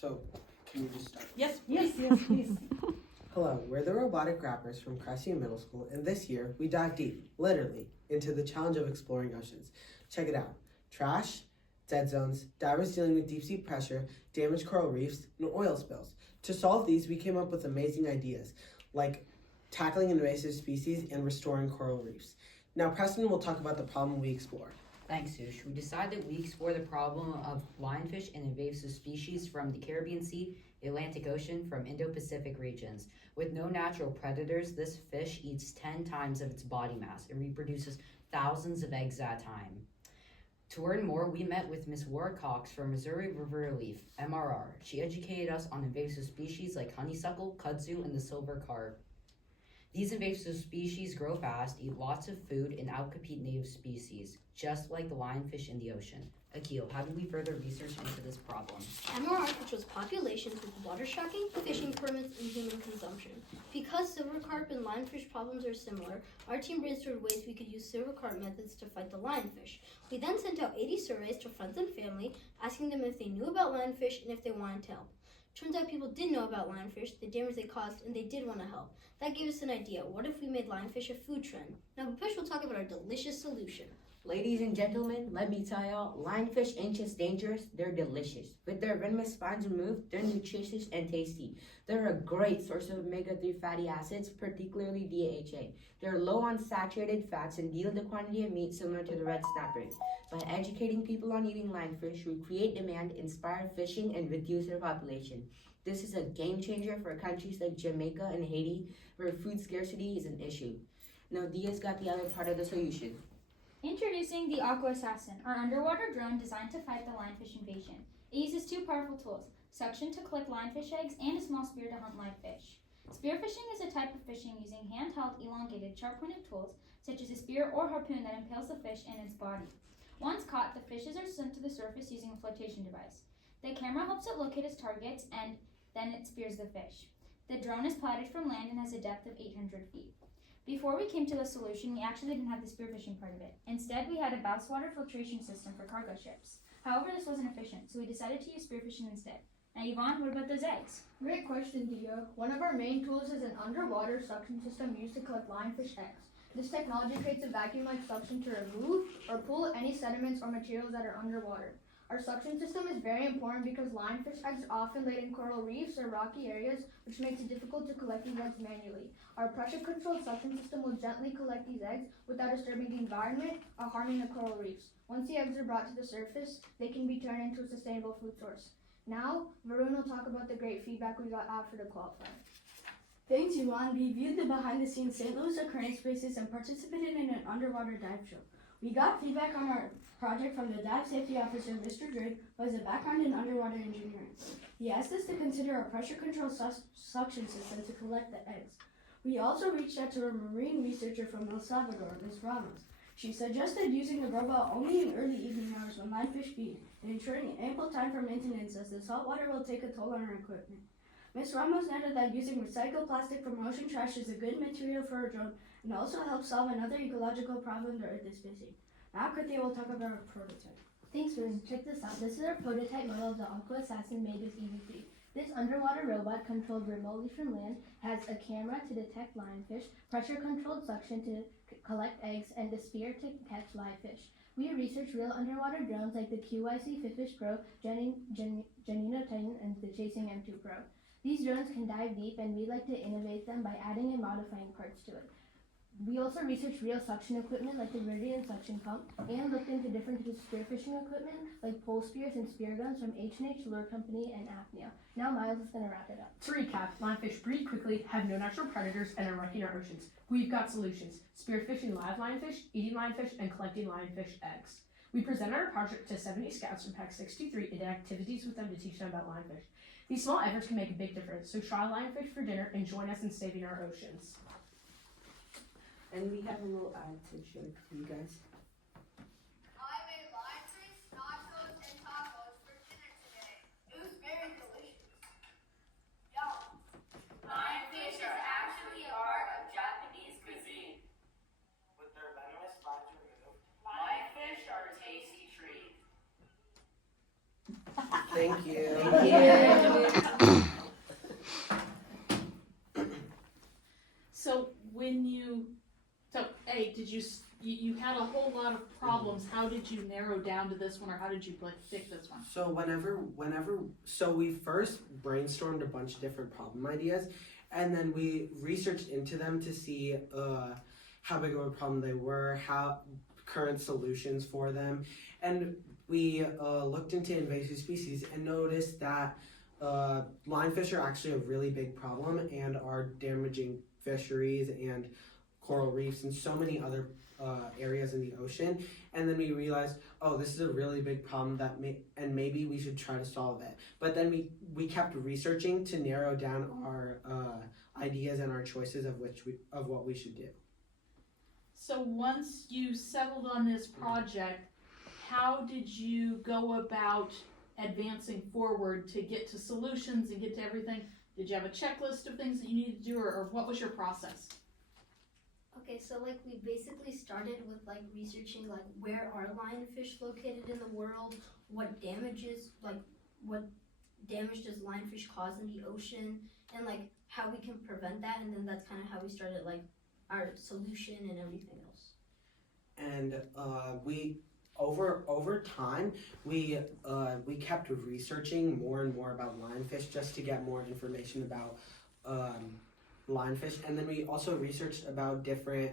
So, can we just start? Yes, please. Hello, we're the Robotic Rappers from Crescent Middle School, and this year we dive deep, literally, into the challenge of exploring oceans. Check it out. Trash, dead zones, divers dealing with deep sea pressure, damaged coral reefs, and oil spills. To solve these, we came up with amazing ideas, like tackling invasive species and restoring coral reefs. Now, Preston will talk about the problem we explored. Thanks, Sush. We decided we explore the problem of lionfish and invasive species from the Caribbean Sea, Atlantic Ocean, from Indo-Pacific regions. With no natural predators, this fish eats 10 times of its body mass and reproduces thousands of eggs at a time. To learn more, we met with Miss Laura Cox from Missouri River Relief, MRR. She educated us on invasive species like honeysuckle, kudzu, and the silver carp. These invasive species grow fast, eat lots of food, and outcompete native species, just like the lionfish in the ocean. Akil, how do we further research into this problem? MRR controls populations with water tracking, fishing permits, and human consumption. Because silver carp and lionfish problems are similar, our team brainstormed ways we could use silver carp methods to fight the lionfish. We then sent out 80 surveys to friends and family, asking them if they knew about lionfish and if they wanted to help. Turns out people did know about lionfish, the damage they caused, and they did want to help. That gave us an idea. What if we made lionfish a food trend? Now, Bush will talk about our delicious solution. Ladies and gentlemen, let me tell y'all, lionfish ain't just dangerous, they're delicious. With their venomous spines removed, they're nutritious and tasty. They're a great source of omega-3 fatty acids, particularly DHA. They're low on saturated fats and yield a quantity of meat similar to the red snappers. By educating people on eating lionfish, we create demand, inspire fishing, and reduce their population. This is a game changer for countries like Jamaica and Haiti, where food scarcity is an issue. Now, Dia's got the other part of the solution. Introducing the Aqua Assassin, our underwater drone designed to fight the lionfish invasion. It uses two powerful tools, suction to collect lionfish eggs and a small spear to hunt live fish. Spearfishing is a type of fishing using handheld, elongated, sharp-pointed tools, such as a spear or harpoon that impales the fish in its body. Once caught, the fishes are sent to the surface using a flotation device. The camera helps it locate its targets, and then it spears the fish. The drone is piloted from land and has a depth of 800 feet. Before we came to the solution, we actually didn't have the spearfishing part of it. Instead, we had a ballast water filtration system for cargo ships. However, this wasn't efficient, so we decided to use spearfishing instead. Now, Yvonne, what about those eggs? Great question, Dia. One of our main tools is an underwater suction system used to collect lionfish eggs. This technology creates a vacuum-like suction to remove or pull any sediments or materials that are underwater. Our suction system is very important because lionfish eggs are often laid in coral reefs or rocky areas, which makes it difficult to collect these eggs manually. Our pressure-controlled suction system will gently collect these eggs without disturbing the environment or harming the coral reefs. Once the eggs are brought to the surface, they can be turned into a sustainable food source. Now, Varun will talk about the great feedback we got after the qualifier. Thanks, Yuan. We viewed the behind-the-scenes St. Louis Aquarius spaces and participated in an underwater dive show. We got feedback on our project from the dive safety officer, Mr. Drake, who has a background in underwater engineering. He asked us to consider a pressure-controlled suction system to collect the eggs. We also reached out to a marine researcher from El Salvador, Ms. Ramos. She suggested using the robot only in early evening hours when lionfish feed, and ensuring ample time for maintenance as the salt water will take a toll on our equipment. Ms. Ramos noted that using recycled plastic from ocean trash is a good material for a drone and also helps solve another ecological problem the Earth is facing. Now Krithia will talk about our prototype. Thanks, Varun. Check this out. This is our prototype model of the Aqua Assassin made with EV3. This underwater robot, controlled remotely from land, has a camera to detect lionfish, pressure-controlled suction to collect eggs, and a spear to catch live fish. We researched real underwater drones like the QYC Fifish Pro, Janino Titan, and the Chasing M2 Pro. These drones can dive deep, and we like to innovate them by adding and modifying parts to it. We also researched real suction equipment like the Viridian suction pump, and looked into different spearfishing equipment like pole spears and spear guns from H&H Lure Company and Apnea. Now Miles is going to wrap it up. To recap, lionfish breed quickly, have no natural predators, and are wrecking our oceans. We've got solutions: spearfishing live lionfish, eating lionfish, and collecting lionfish eggs. We presented our project to 70 scouts from Pack 623 and did activities with them to teach them about lionfish. These small efforts can make a big difference, so try lionfish for dinner and join us in saving our oceans. And we have a little ad to show for you guys. I made lionfish, nachos, and tacos for dinner today. It was very delicious. Yum! Lionfish are actually part of Japanese cuisine. With their venomous spines removed, Lionfish are a tasty treat. Thank you. So did you had a whole lot of problems. How did you narrow down to this one, or how did you pick this one? So so we first brainstormed a bunch of different problem ideas, and then we researched into them to see how big of a problem they were, how current solutions for them, and we looked into invasive species and noticed that lionfish are actually a really big problem and are damaging fisheries and coral reefs and so many other areas in the ocean. And then we realized, oh, this is a really big problem and maybe we should try to solve it. But then we kept researching to narrow down our ideas and our choices of what we should do. So once you settled on this project, how did you go about advancing forward to get to solutions and get to everything? Did you have a checklist of things that you needed to do, or what was your process? Okay, so like we basically started with like researching like where are lionfish located in the world, what damage does lionfish cause in the ocean, and like how we can prevent that, and then that's kind of how we started like our solution and everything else. And we over time we kept researching more and more about lionfish just to get more information about lionfish, and then we also researched about different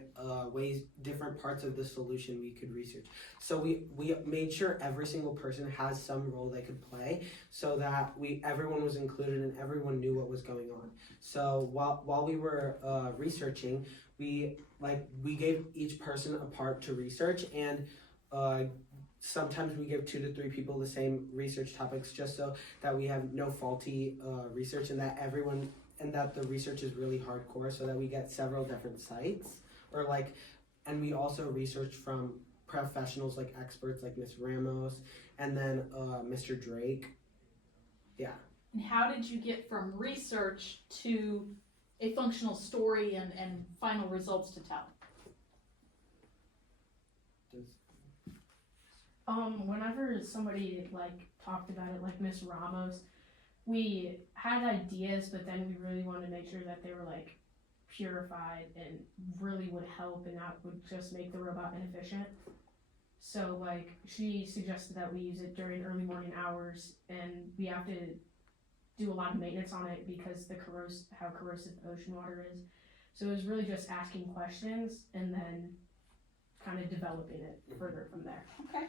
parts of the solution we could research. So we made sure every single person has some role they could play, so that everyone was included and everyone knew what was going on. So while we were researching, we gave each person a part to research, and sometimes we give 2 to 3 people the same research topics, just so that we have no faulty research, and that the research is really hardcore, so that we get several different sites, and we also research from professionals like experts like Miss Ramos and then Mr. Drake. Yeah. And how did you get from research to a functional story and final results to tell? Whenever somebody talked about it, like Miss Ramos, we had ideas, but then we really wanted to make sure that they were purified and really would help and not would just make the robot inefficient. So she suggested that we use it during early morning hours, and we have to do a lot of maintenance on it because how corrosive ocean water is. So it was really just asking questions and then kind of developing it further from there. Okay.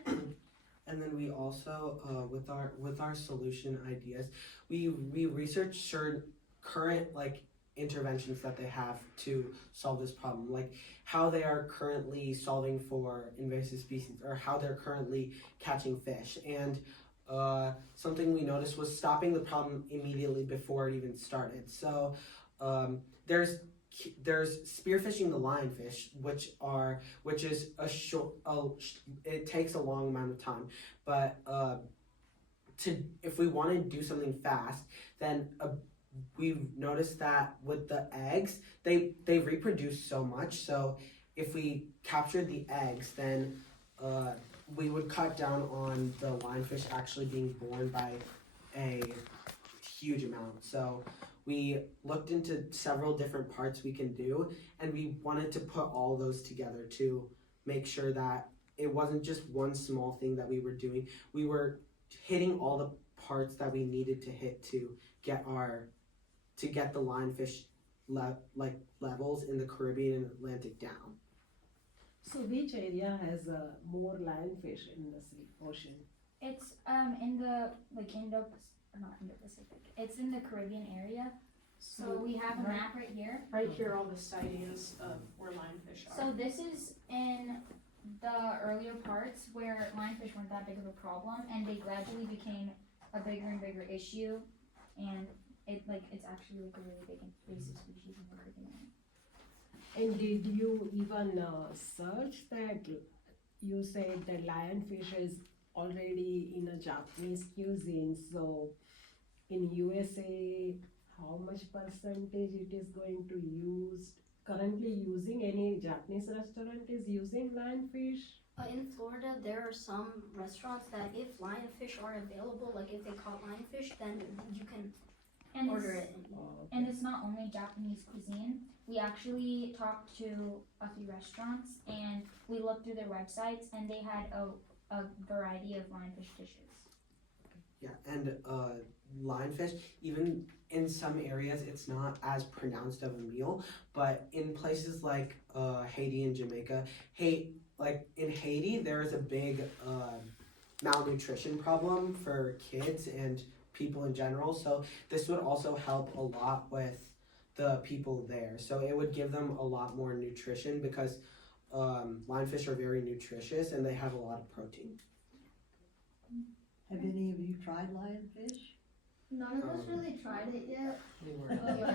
And then we also, with our solution ideas, we researched certain current interventions that they have to solve this problem, like how they are currently solving for invasive species, or how they're currently catching fish. And something we noticed was stopping the problem immediately before it even started. So there's spearfishing the lionfish, which is it takes a long amount of time, but if we want to do something fast, then we've noticed that with the eggs, they reproduce so much. So if we captured the eggs, then we would cut down on the lionfish actually being born by a huge amount. So we looked into several different parts we can do, and we wanted to put all those together to make sure that it wasn't just one small thing that we were doing. We were hitting all the parts that we needed to hit to get the lionfish levels in the Caribbean and Atlantic down. So which area has more lionfish in the ocean? It's in the not Indo-Pacific. It's in the Caribbean area. So we have a map right here. Right here, all the sightings of where lionfish are. So this is in the earlier parts where lionfish weren't that big of a problem, and they gradually became a bigger and bigger issue, and it's actually a really big invasive species in the Caribbean. And did you even search that? You said that lionfish is already in a Japanese cuisine, so in USA, how much percentage it is going to currently using? Any Japanese restaurant is using lionfish? In Florida, there are some restaurants that if lionfish are available, like if they caught lionfish, then you can And order it's, it. and it's not only Japanese cuisine. We actually talked to a few restaurants and we looked through their websites and they had a variety of lionfish dishes. Yeah, and lionfish, even in some areas, it's not as pronounced of a meal, but in places like Haiti and Jamaica, like in Haiti, there is a big malnutrition problem for kids and people in general. So this would also help a lot with the people there. So it would give them a lot more nutrition because lionfish are very nutritious and they have a lot of protein. Have any of you tried lionfish? None of us really tried it yet.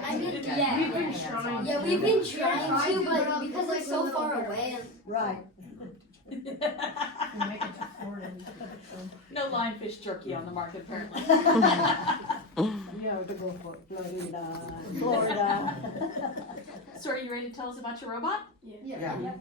I mean, yeah. We've been trying. Yeah, we've been trying trying to, but but because like it's so we're little far nerds. away. And Right. We make it to Florida. No lionfish jerky on the market apparently. You have to go for Florida. So are you ready to tell us about your robot? Yeah.